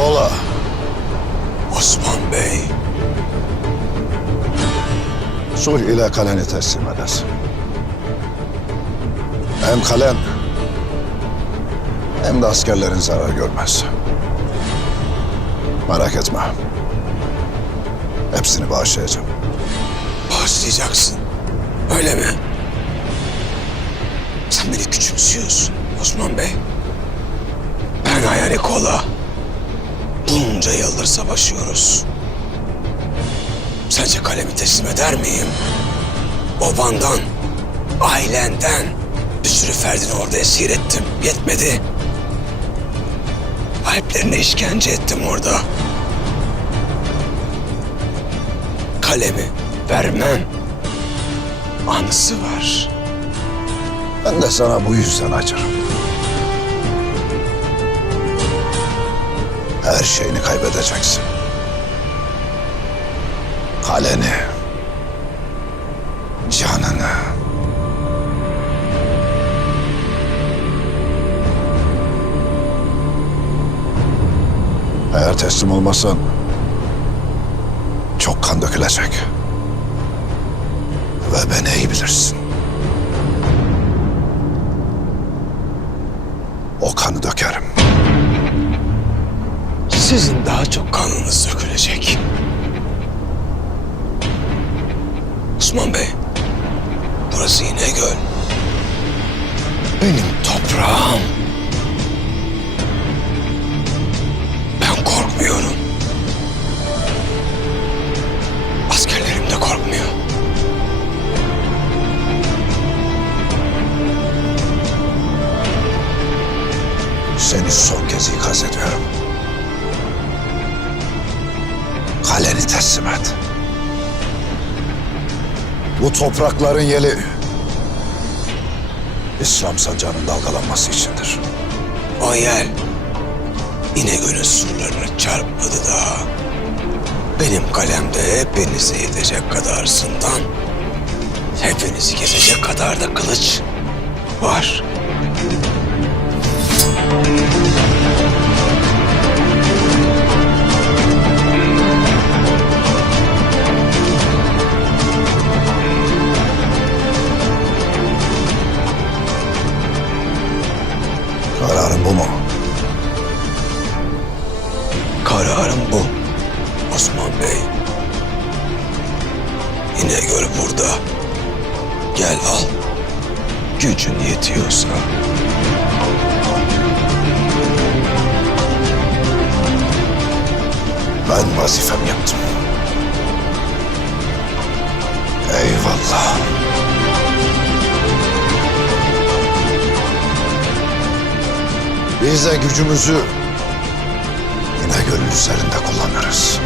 Karakola. Osman Bey. Sulh ile kaleni teslim eder. Hem kalen hem de askerlerin zarar görmez. Merak etme. Hepsini bağışlayacağım. Bağışlayacaksın. Öyle mi? Sen beni küçümsüyorsun Osman Bey. Ben hayali kola. Bunca yıldır savaşıyoruz. Sence kalemi teslim eder miyim? Babandan, ailenden bir sürü ferdini orada esir ettim. Yetmedi. Alplerine işkence ettim orada. Kalemi vermem. Anısı var. Ben de sana bu yüzden acırım. Her şeyini kaybedeceksin. Kaleni, canını. Eğer teslim olmazsan çok kan dökülecek. Ve beni iyi bilirsin. O kanı dökerim. Sizin daha çok kanınız dökülecek. Osman Bey, burası İnegöl. Benim toprağım. Ben korkmuyorum. Askerlerim de korkmuyor. Seni son kez ikaz ediyorum. Kaleni teslim et. Bu toprakların yeli İslam sancağının dalgalanması içindir. O yel İnegöl'ün surlarına çarpmadı daha. Benim kalemde hepinizi yetecek kadar zindan, hepinizi kesecek kadar da kılıç var. Kararın bu mu? Kararım bu Osman Bey. İnegöl burada. Gel al. Gücün yetiyorsa. Ben vazifemi yaptım. Eyvallah. Biz de gücümüzü İnegöl'ün üzerinde kullanırız.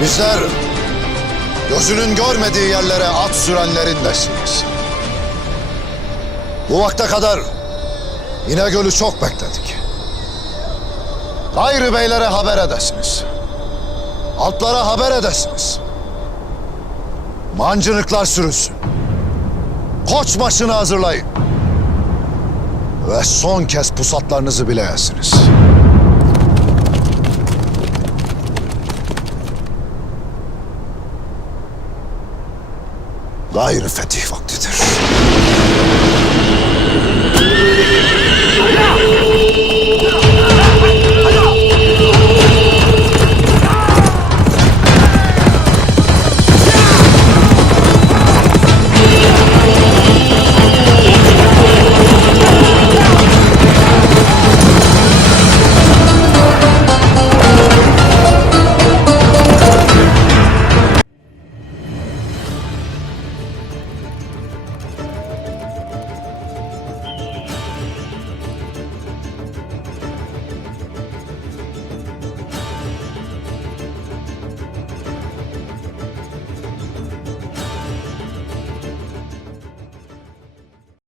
Bizler gözünün görmediği yerlere at sürenlerin nesliyiz. Bu vakte kadar İnegöl'ü çok bekledik. Gayrı beylere haber edesiniz. Altlara haber edesiniz. Mancınıklar sürülsün. Koç başını hazırlayın. Ve son kez pusatlarınızı bileyesiniz. Gayrı fetih vaktidir.